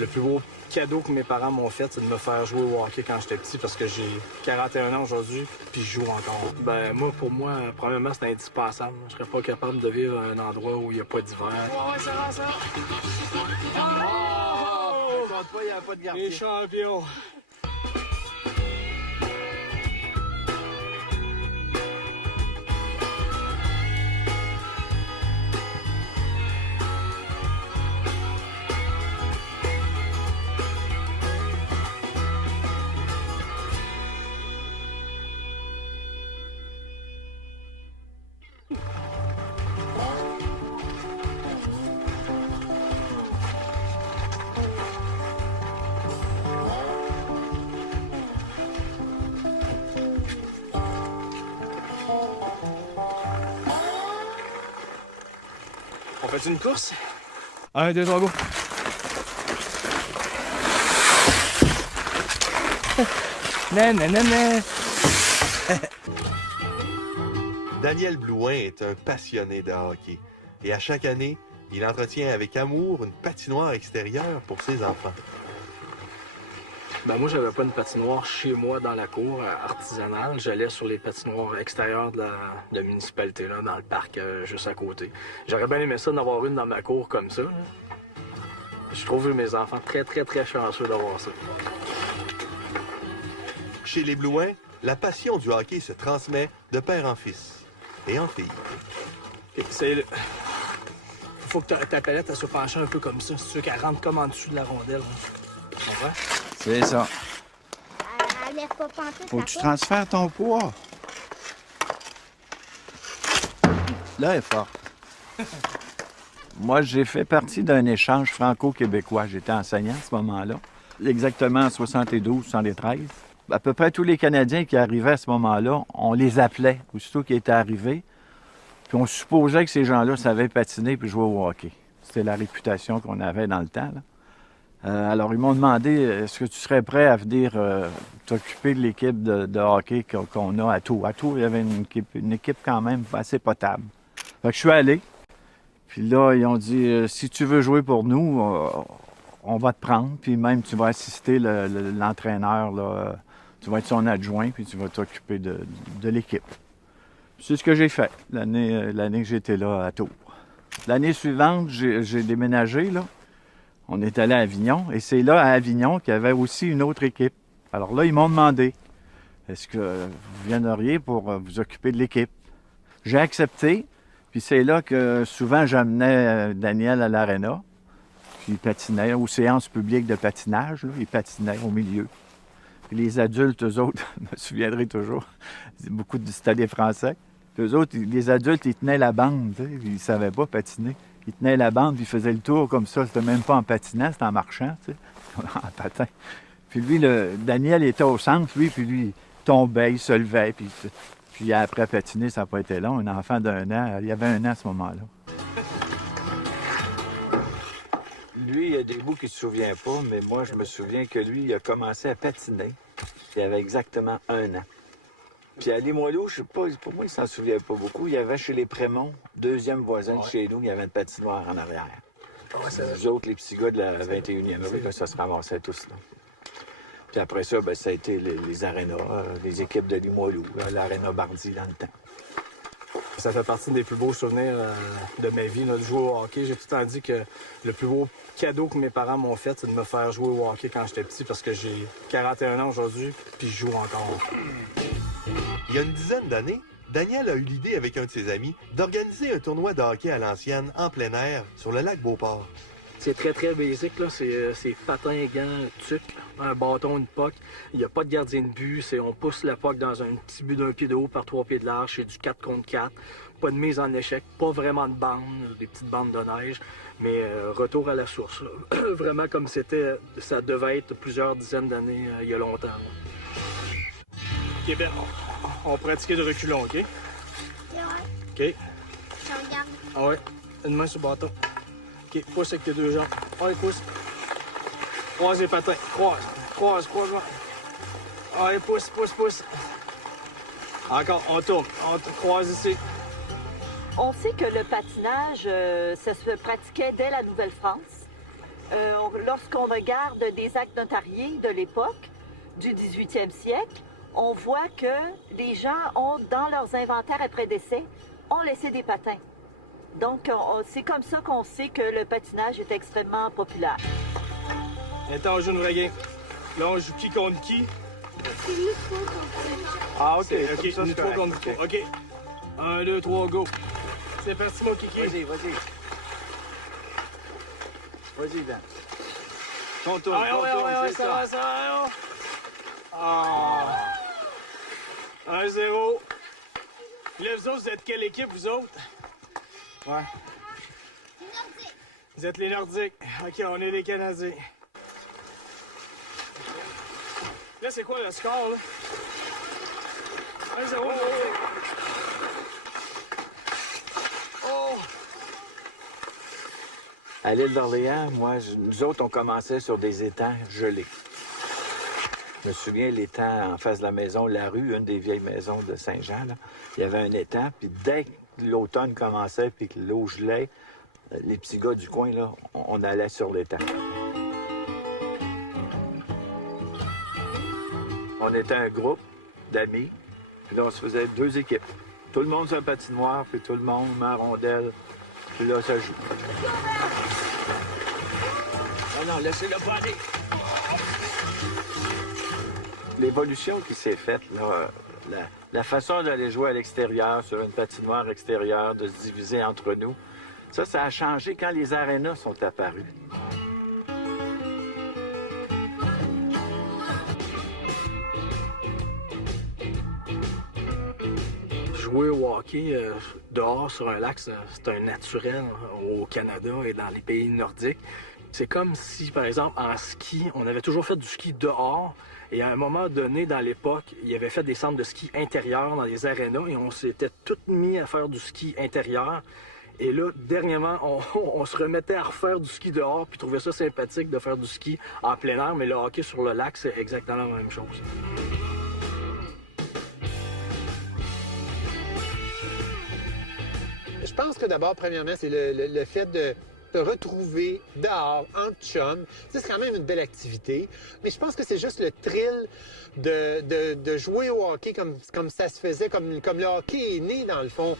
Le plus beau cadeau que mes parents m'ont fait, c'est de me faire jouer au hockey quand j'étais petit parce que j'ai 41 ans aujourd'hui, puis je joue encore. Ben moi, pour moi, premièrement, c'est indispensable. Je serais pas capable de vivre à un endroit où il n'y a pas d'hiver. Ouais, ça va, ça! Oh! Il n'y a pas de gardien. Les champions! On fait une course? 1, 2, 3, go! Nanana! Daniel Blouin est un passionné de hockey. Et à chaque année, il entretient avec amour une patinoire extérieure pour ses enfants. Ben moi, j'avais pas une patinoire chez moi dans la cour artisanale. J'allais sur les patinoires extérieures de la municipalité, là, dans le parc juste à côté. J'aurais bien aimé ça d'avoir une dans ma cour comme ça. Là. Je trouve mes enfants très, très, très chanceux d'avoir ça. Chez les Blouins, la passion du hockey se transmet de père en fils et en fille. Il faut que ta palette elle soit penchée un peu comme ça. C'est sûr qu'elle rentre comme en dessous de la rondelle. Hein. Tu comprends? C'est ça. Elle lève pas pantoute. Faut que tu transfères ton poids. Là, elle est forte. Moi, j'ai fait partie d'un échange franco-québécois. J'étais enseignant à ce moment-là. Exactement en 72, 73. À peu près tous les Canadiens qui arrivaient à ce moment-là, on les appelait aussitôt qu'ils étaient arrivés. Puis on supposait que ces gens-là savaient patiner puis jouer au hockey. C'était la réputation qu'on avait dans le temps, là. Alors, ils m'ont demandé, est-ce que tu serais prêt à venir t'occuper de l'équipe de hockey qu'on a à Tours? À Tours, il y avait une équipe quand même assez potable. Fait que je suis allé. Puis là, ils ont dit, si tu veux jouer pour nous, on va te prendre. Puis même, tu vas assister l'entraîneur, là, tu vas être son adjoint, puis tu vas t'occuper de l'équipe. C'est ce que j'ai fait l'année que j'étais là à Tours. L'année suivante, j'ai déménagé, là. On est allé à Avignon, et c'est là, à Avignon, qu'il y avait aussi une autre équipe. Alors là, ils m'ont demandé, est-ce que vous viendriez pour vous occuper de l'équipe? J'ai accepté, puis c'est là que souvent j'amenais Daniel à l'aréna, puis il patinait aux séances publiques de patinage, là, il patinait au milieu. Puis les adultes, eux autres, je me souviendrai toujours, c'était des Français, puis eux autres, les adultes, ils tenaient la bande, ils ne savaient pas patiner. Il tenait la bande, puis il faisait le tour comme ça. C'était même pas en patinant, c'était en marchant, tu sais, en patin. Puis lui, Daniel était au centre, lui, puis lui, il tombait, il se levait, puis après patiner, ça n'a pas été long. Un enfant d'1 an, il y avait 1 an à ce moment-là. Lui, il y a des bouts qu'il ne se souvient pas, mais moi, je me souviens que lui, il a commencé à patiner. Il avait exactement 1 an. Puis à Limoilou, je sais pas, pour moi, il s'en souvient pas beaucoup. Il y avait chez les Prémonts, deuxième voisin de chez nous, il y avait une patinoire en arrière. Nous autres, les petits gars de la 21e rue, là, ça se ramassait tous là. Puis après ça, ben, ça a été les arénas, les équipes de Limoilou, l'aréna Bardi dans le temps. Ça fait partie des plus beaux souvenirs de ma vie, là, de jouer au hockey. J'ai tout le temps dit que le plus beau cadeau que mes parents m'ont fait, c'est de me faire jouer au hockey quand j'étais petit, parce que j'ai 41 ans aujourd'hui, puis je joue encore. Il y a une dizaine d'années, Daniel a eu l'idée avec un de ses amis d'organiser un tournoi de hockey à l'ancienne en plein air sur le lac Beauport. C'est très, très basique, là. C'est patins, gants, tuc, un bâton, une puck. Il n'y a pas de gardien de but. On pousse la puck dans un petit but d'1 pied de haut par 3 pieds de large. C'est du 4 contre 4. Pas de mise en échec, pas vraiment de bandes, des petites bandes de neige. Mais retour à la source, là. Vraiment comme c'était, ça devait être plusieurs dizaines d'années il y a longtemps, là. OK, ben, on pratiquait de reculons, OK? Ouais. OK. Je regarde. Ah ouais. Une main sur le bâton. OK, pousse avec tes 2 jambes. Allez, pousse. Croise les patins. Croise. Allez, pousse. Encore, on tourne. On croise ici. On sait que le patinage, ça se pratiquait dès la Nouvelle-France. Lorsqu'on regarde des actes notariés de l'époque, du 18e siècle, on voit que les gens ont, dans leurs inventaires après décès, ont laissé des patins. Donc, c'est comme ça qu'on sait que le patinage est extrêmement populaire. Attends, on joue une vraie game. Là, on joue qui contre qui? C'est lui qui faut qu'on Ah, OK. OK, Comme ça, nous c'est trois correct. contre trois. OK. 1, 2, 3, go. C'est parti, mon kiki. Vas-y. Vas-y, Dan. Contourne, Ouais, c'est ça va, ça va. Ah. 1-0. Là, vous autres, vous êtes quelle équipe, vous autres? Ouais. Vous êtes les Nordiques. OK, on est les Canadiens. Là, c'est quoi le score, là? 1-0. Oh! À l'île d'Orléans, nous autres, on commençait sur des étangs gelés. Je me souviens, l'étang en face de la maison, la rue, une des vieilles maisons de Saint-Jean, là, il y avait un étang, puis dès que l'automne commençait puis que l'eau gelait, les petits gars du coin, là, on allait sur l'étang. On était un groupe d'amis, puis là, on se faisait 2 équipes. Tout le monde sur un patinoire, puis tout le monde met en rondelle, puis là, ça joue. Non, laissez-le pas aller. L'évolution qui s'est faite, là, la façon d'aller jouer à l'extérieur, sur une patinoire extérieure, de se diviser entre nous, ça a changé quand les arénas sont apparus. Jouer au hockey dehors sur un lac, c'est un naturel au Canada et dans les pays nordiques. C'est comme si, par exemple, en ski, on avait toujours fait du ski dehors. Et à un moment donné, dans l'époque, il y avait fait des centres de ski intérieurs dans les arénas et on s'était tous mis à faire du ski intérieur. Et là, dernièrement, on se remettait à refaire du ski dehors puis trouvait ça sympathique de faire du ski en plein air. Mais le hockey sur le lac, c'est exactement la même chose. Je pense que d'abord, premièrement, c'est le fait de se retrouver dehors, entre chums. C'est quand même une belle activité. Mais je pense que c'est juste le thrill de jouer au hockey comme ça se faisait, comme le hockey est né, dans le fond.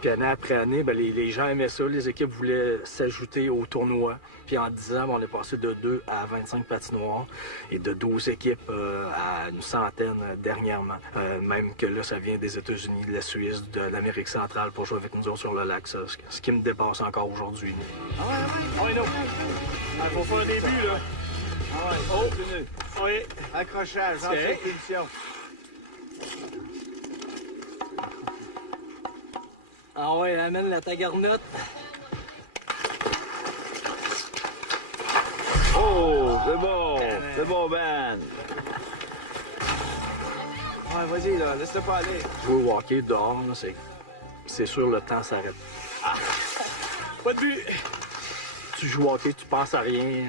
Puis année après année, bien, les gens aimaient ça. Les équipes voulaient s'ajouter au tournoi. Puis en 10 ans, on est passé de 2 à 25 patinoires et de 12 équipes à une centaine dernièrement. Même que là, ça vient des États-Unis, de la Suisse, de l'Amérique centrale pour jouer avec nous autres sur le lac. Ça, ce qui me dépasse encore aujourd'hui. Ah ouais, non. Il faut faire un début, là. Ah ouais, continue. Oui. Accrochage, en C'est cette émission. Ah ouais, amène la tagarnotte. Oh, c'est bon, Ben. Ouais, vas-y, là, laisse-le pas aller. Jouer au hockey dehors, là, c'est sûr, le temps s'arrête. Ah! Pas de but! Tu joues au hockey, tu penses à rien.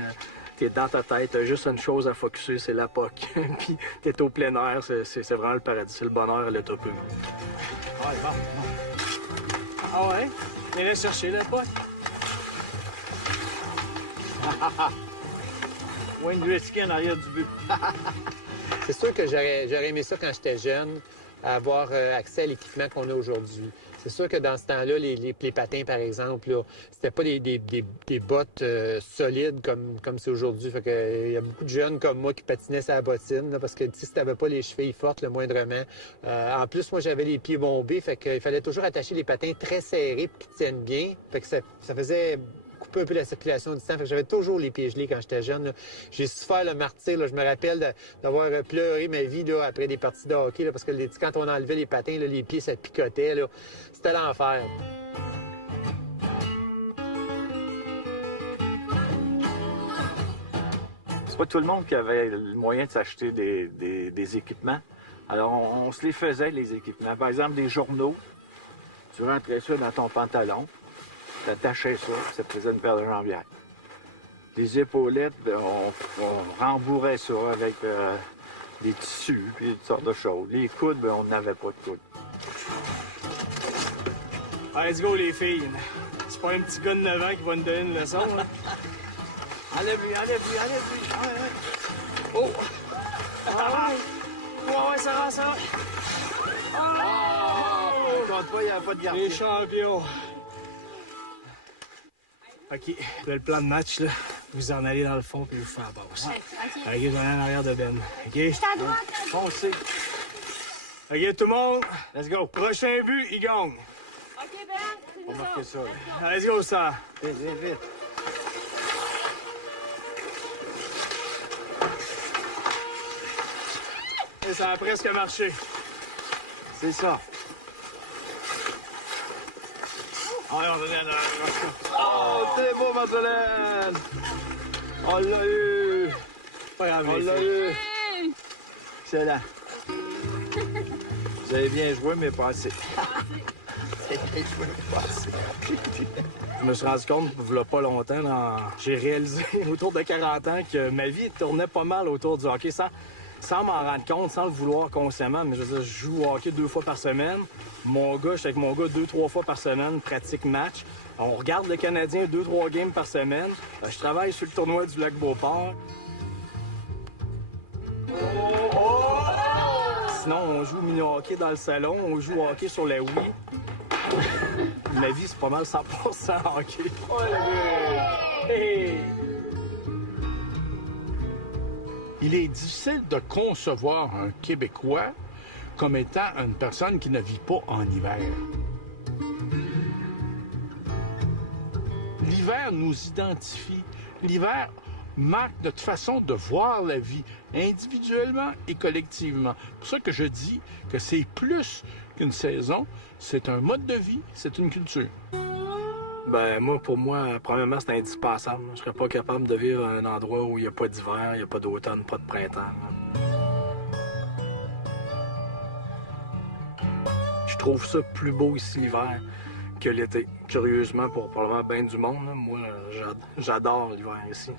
T'es dans ta tête, t'as juste une chose à focusser, c'est la puck. Puis t'es au plein air, c'est vraiment le paradis, c'est le bonheur à l'état pur. Ouais, bon. Ah ouais? Viens la chercher, la puck. Wayne Gretzky en arrière du but. C'est sûr que j'aurais aimé ça quand j'étais jeune, avoir accès à l'équipement qu'on a aujourd'hui. C'est sûr que dans ce temps-là, les patins, par exemple, là, c'était pas des bottes solides comme c'est aujourd'hui. Fait que il y a beaucoup de jeunes comme moi qui patinaient sur la bottine, là, parce que si t'avais pas les chevilles fortes, le moindrement. En plus, moi, j'avais les pieds bombés, fait qu'il fallait toujours attacher les patins très serrés pour qu'ils tiennent bien. Fait que ça faisait couper un peu la circulation du sang. Fait que j'avais toujours les pieds gelés quand j'étais jeune, là. J'ai souffert le martyre, là. Je me rappelle d'avoir pleuré ma vie là, après des parties de hockey, là, parce que quand on enlevait les patins, là, les pieds, ça picotait. Là. C'était l'enfer. C'est pas tout le monde qui avait le moyen de s'acheter des équipements. Alors, on se les faisait, les équipements. Par exemple, des journaux. Tu rentrais ça dans ton pantalon, t'attachais ça, ça te faisait une paire de jambières. Les épaulettes, ben, on rembourrait ça avec des tissus, puis toutes sortes de choses. Les coudes, ben, on n'avait pas de coudes. Allez, let's go, les filles. c'est pas un petit gars de 9 ans qui va nous donner une leçon. Hein. Enlève-lui, enlève-lui, enlève-lui. Oh! Ouais, ça va, ça va. Oh! Compte pas, il n'y a pas de gardien. Les champions. OK, là, le plan de match, là, vous en allez dans le fond puis vous faites la basse. OK. OK, vous allez en arrière de Ben. OK? Je suis à droite. Foncez. OK, tout le monde, Let's go. prochain but, il gagne. OK, Ben, c'est On nous va marquer autres. ça. là. Allez, let's go, ça. Vite, vite, vite. Et ça a presque marché. C'est ça. Allez, on donne Oh, c'est beau, Marcelène! On l'a eu! Pas grave, On les l'a filles. eu! Excellent. Vous avez bien joué, mais pas assez. Je me suis rendu compte, il y a pas longtemps, j'ai réalisé autour de 40 ans que ma vie tournait pas mal autour du hockey sans m'en rendre compte, sans le vouloir consciemment. Mais je veux dire, je joue au hockey 2 fois par semaine. Je suis avec mon gars 2-3 fois par semaine, pratique match. On regarde le Canadien 2-3 games par semaine. Je travaille sur le tournoi du Lac-Beauport. Sinon, on joue au mini-hockey dans le salon, on joue au hockey sur la Wii. Ma vie, c'est pas mal 100% hockey. Hey! Il est difficile de concevoir un Québécois comme étant une personne qui ne vit pas en hiver. L'hiver nous identifie. L'hiver marque notre façon de voir la vie, individuellement et collectivement. C'est pour ça que je dis que c'est plus qu'une saison, c'est un mode de vie, c'est une culture. Ben, pour moi, premièrement, c'est indispensable. Je serais pas capable de vivre à un endroit où il n'y a pas d'hiver, il n'y a pas d'automne, pas de printemps. Je trouve ça plus beau ici l'hiver que l'été. Curieusement, pour probablement bien du monde, moi, j'adore l'hiver ici.